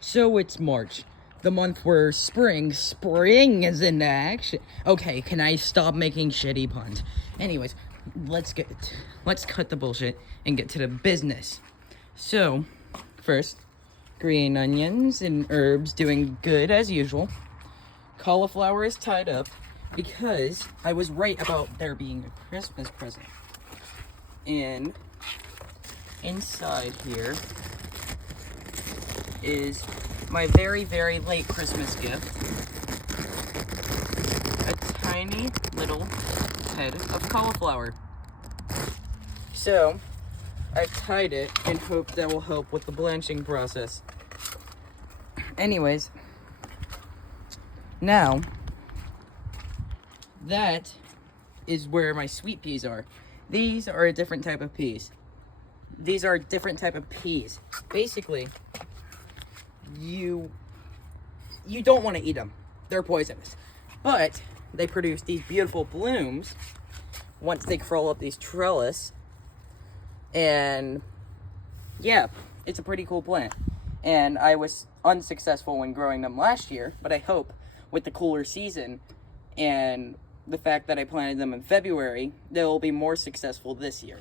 So it's March, the month where spring is in action. Okay, can I stop making shitty puns? Anyways, let's cut the bullshit and get to the business. So, first, green onions and herbs doing good as usual. Cauliflower is tied up because I was right about there being a Christmas present. And inside here is my very, very late Christmas gift. A tiny little head of cauliflower. So, I've tied it in hope that will help with the blanching process. Anyways, now, that is where my sweet peas are. These are a different type of peas. Basically, you don't want to eat them. They're poisonous. But they produce these beautiful blooms once they crawl up these trellis. And yeah, it's a pretty cool plant. And I was unsuccessful when growing them last year, but I hope with the cooler season and the fact that I planted them in February, they'll be more successful this year.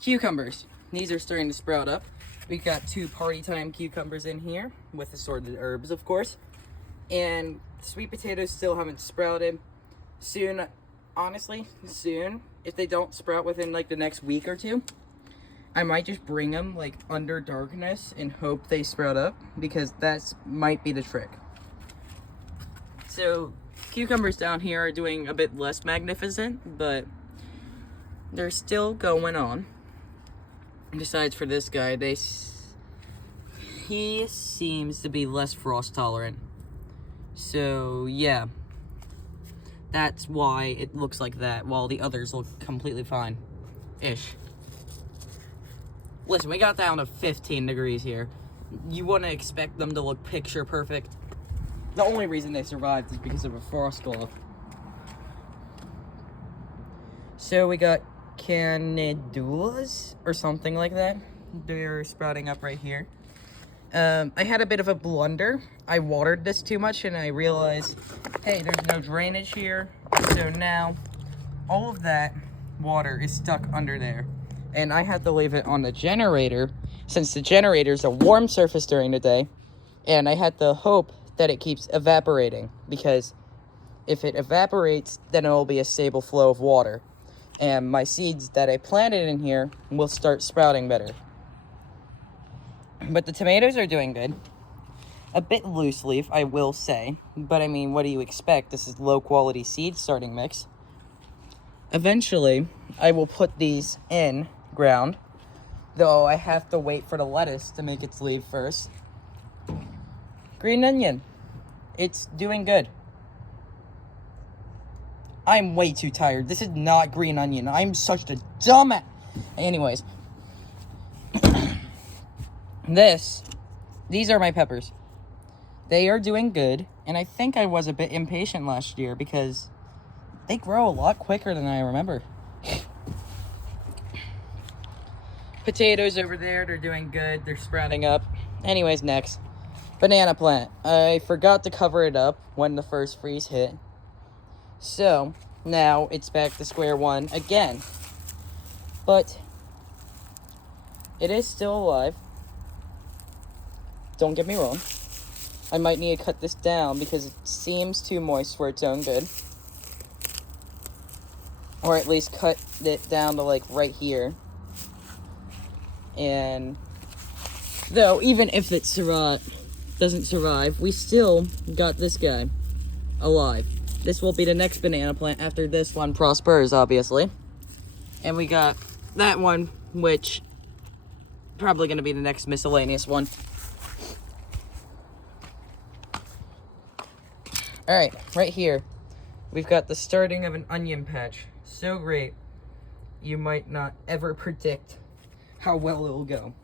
Cucumbers. These are starting to sprout up. We got 2 party time cucumbers in here with assorted herbs, of course. And sweet potatoes still haven't sprouted. Soon, honestly, if they don't sprout within like the next week or 2, I might just bring them like under darkness and hope they sprout up, because that might be the trick. So, cucumbers down here are doing a bit less magnificent, but they're still going on. Besides for this guy, he seems to be less frost tolerant. So, yeah. That's why it looks like that, while the others look completely fine-ish. Listen, we got down to 15 degrees here. You wouldn't expect them to look picture perfect. The only reason they survived is because of a frost glove. So we got canedulas or something like that. They're sprouting up right here. I had a bit of a blunder. I watered this too much and I realized, hey, there's no drainage here. So now all of that water is stuck under there. And I had to leave it on the generator, since the generator is a warm surface during the day. And I had to hope that it keeps evaporating, because if it evaporates, then it will be a stable flow of water. And my seeds that I planted in here will start sprouting better. But the tomatoes are doing good. A bit loose leaf, I will say. But I mean, what do you expect? This is low quality seed starting mix. Eventually, I will put these in ground, though I have to wait for the lettuce to make its leaf first. Green onion. It's doing good. I'm way too tired. This is not green onion. I'm such a dumbass. Anyways. These are my peppers. They are doing good, and I think I was a bit impatient last year because they grow a lot quicker than I remember. Potatoes over there, they're doing good. They're sprouting up. Anyways, next. Banana plant. I forgot to cover it up when the first freeze hit. So, now it's back to square one again. But it is still alive. Don't get me wrong. I might need to cut this down because it seems too moist for its own good. Or at least cut it down to like right here. And though, even if it doesn't survive, we still got this guy alive. This will be the next banana plant after this one prospers, obviously. And we got that one, which probably going to be the next miscellaneous one. Alright, right here, we've got the starting of an onion patch. So great, you might not ever predict how well it will go.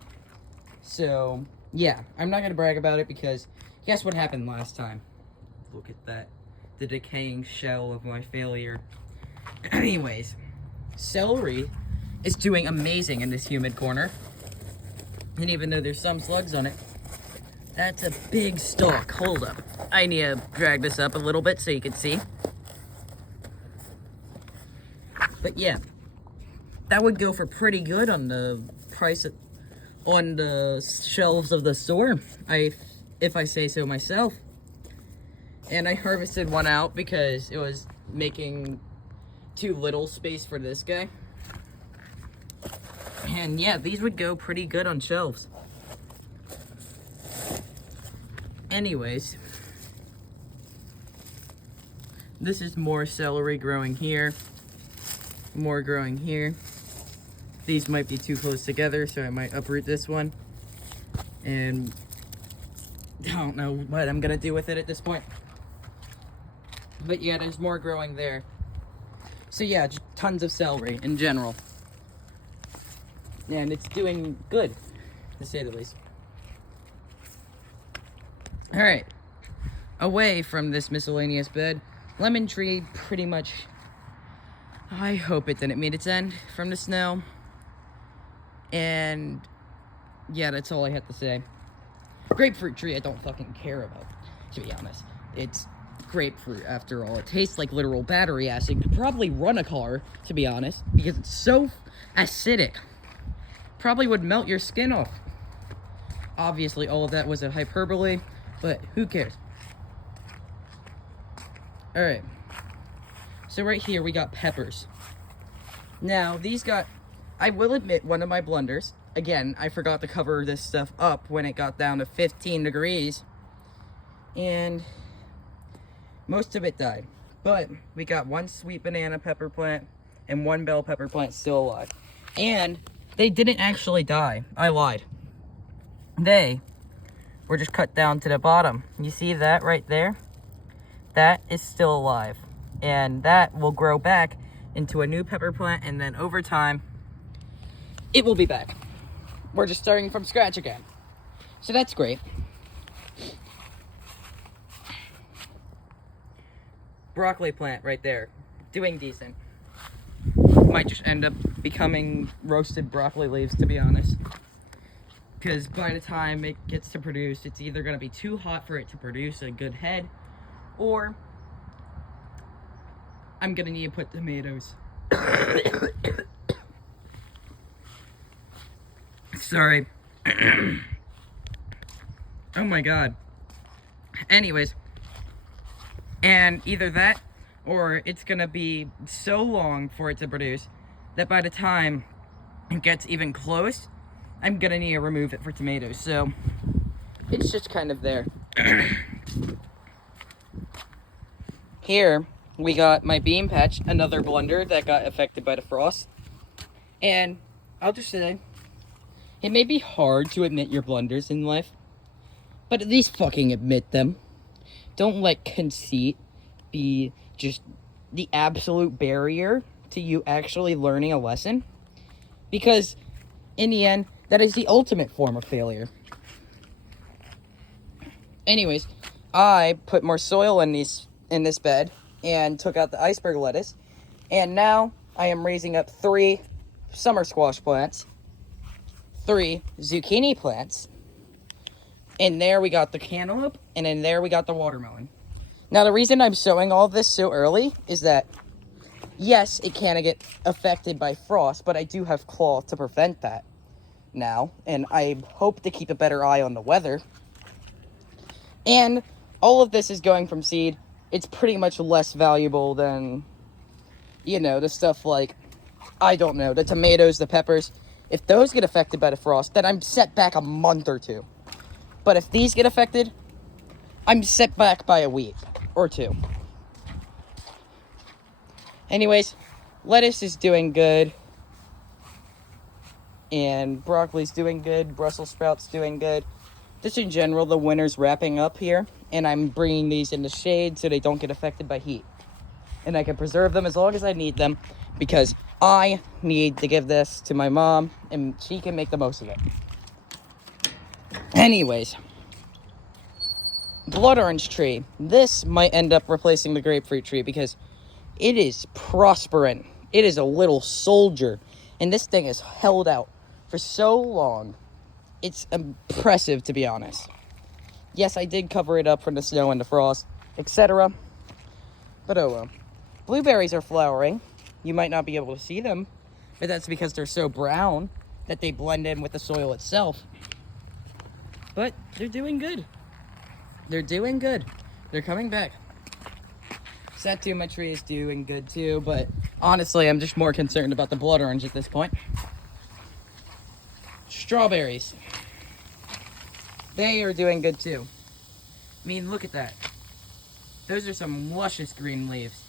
So, yeah, I'm not going to brag about it because guess what happened last time? Look at that. The decaying shell of my failure. Anyways, celery is doing amazing in this humid corner. And even though there's some slugs on it, That's a big stalk. Hold up. I need to drag this up a little bit so you can see. But yeah, that would go for pretty good on the price on the shelves of the store, if I say so myself. And I harvested one out because it was making too little space for this guy. And yeah, these would go pretty good on shelves. Anyways, this is more celery growing here, more growing here. These might be too close together, so I might uproot this one. And I don't know what I'm gonna do with it at this point. But yeah, there's more growing there. So yeah, just tons of celery in general. And it's doing good, to say the least. Alright, away from this miscellaneous bed, lemon tree pretty much, I hope it didn't meet its end from the snow. And yeah, that's all I have to say. Grapefruit tree I don't fucking care about, to be honest. It's grapefruit after all. It tastes like literal battery acid. Could probably run a car, to be honest, because it's so acidic. Probably would melt your skin off. Obviously, all of that was a hyperbole, but who cares? Alright. So right here we got peppers. Now, these got, I will admit, one of my blunders. Again, I forgot to cover this stuff up when it got down to 15 degrees. And most of it died. But we got one sweet banana pepper plant and one bell pepper plant still alive. And they didn't actually die. I lied. They were just cut down to the bottom. You see that right there? That is still alive. And that will grow back into a new pepper plant, and then over time, it will be back. We're just starting from scratch again. So that's great. Broccoli plant right there. Doing decent. Might just end up becoming roasted broccoli leaves, to be honest. Because by the time it gets to produce, it's either going to be too hot for it to produce a good head, or I'm going to need to put tomatoes. Sorry. Oh my god. Anyways. And either that, or it's going to be so long for it to produce that by the time it gets even close, I'm going to need to remove it for tomatoes. So, it's just kind of there. Here, we got my bean patch, another blunder that got affected by the frost. And I'll just say, it may be hard to admit your blunders in life, but at least fucking admit them. Don't let conceit be just the absolute barrier to you actually learning a lesson. Because, in the end, that is the ultimate form of failure. Anyways, I put more soil in this bed and took out the iceberg lettuce. And now I am raising up 3 summer squash plants, 3 zucchini plants. And there we got the cantaloupe, and in there we got the watermelon. Now the reason I'm sowing all this so early is that, yes, it can get affected by frost, but I do have cloth to prevent that now. And I hope to keep a better eye on the weather. And all of this is going from seed. It's pretty much less valuable than, you know, the stuff like, I don't know, the tomatoes, the peppers. If those get affected by the frost, then I'm set back a month or 2. But if these get affected, I'm set back by a week or 2. Anyways, lettuce is doing good. And broccoli's doing good. Brussels sprouts doing good. Just in general, the winter's wrapping up here. And I'm bringing these in the shade so they don't get affected by heat. And I can preserve them as long as I need them, because I need to give this to my mom and she can make the most of it. Anyways, blood orange tree. This might end up replacing the grapefruit tree because it is prospering. It is a little soldier. And this thing is held out for so long. It's impressive, to be honest. Yes, I did cover it up from the snow and the frost, etc. But oh well. Blueberries are flowering. You might not be able to see them, but that's because they're so brown that they blend in with the soil itself. But they're doing good. They're doing good. They're coming back. Satsuma tree is doing good too, but honestly, I'm just more concerned about the blood orange at this point. Strawberries. They are doing good too. I mean, look at that. Those are some luscious green leaves.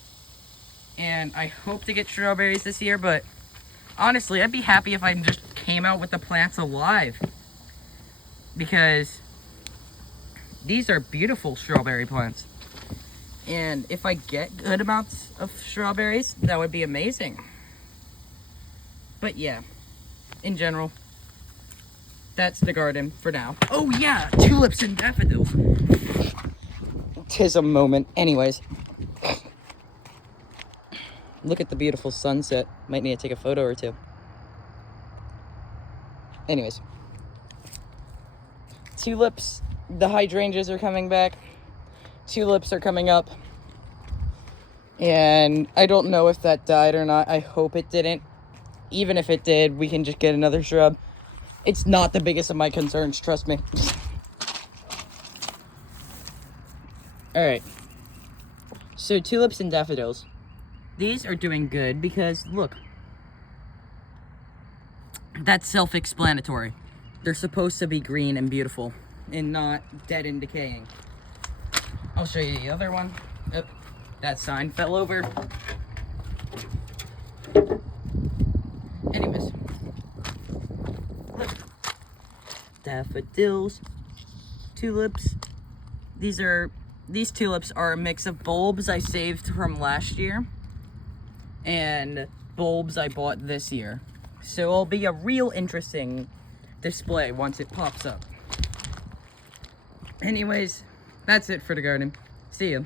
And I hope to get strawberries this year, but honestly, I'd be happy if I just came out with the plants alive. Because these are beautiful strawberry plants. And if I get good amounts of strawberries, that would be amazing. But yeah, in general, that's the garden for now. Oh yeah, tulips and daffodils. 'Tis a moment. Anyways, look at the beautiful sunset. Might need to take a photo or two. Anyways, tulips, the hydrangeas are coming back. Tulips are coming up. And I don't know if that died or not. I hope it didn't. Even if it did, we can just get another shrub. It's not the biggest of my concerns, trust me. Alright. So tulips and daffodils. These are doing good because, look. That's self-explanatory. They're supposed to be green and beautiful and not dead and decaying. I'll show you the other one. Oh, that sign fell over. Anyways. Look. Daffodils. Tulips. These tulips are a mix of bulbs I saved from last year and bulbs I bought this year. So it'll be a real interesting display once it pops up. Anyways, that's it for the garden. See ya.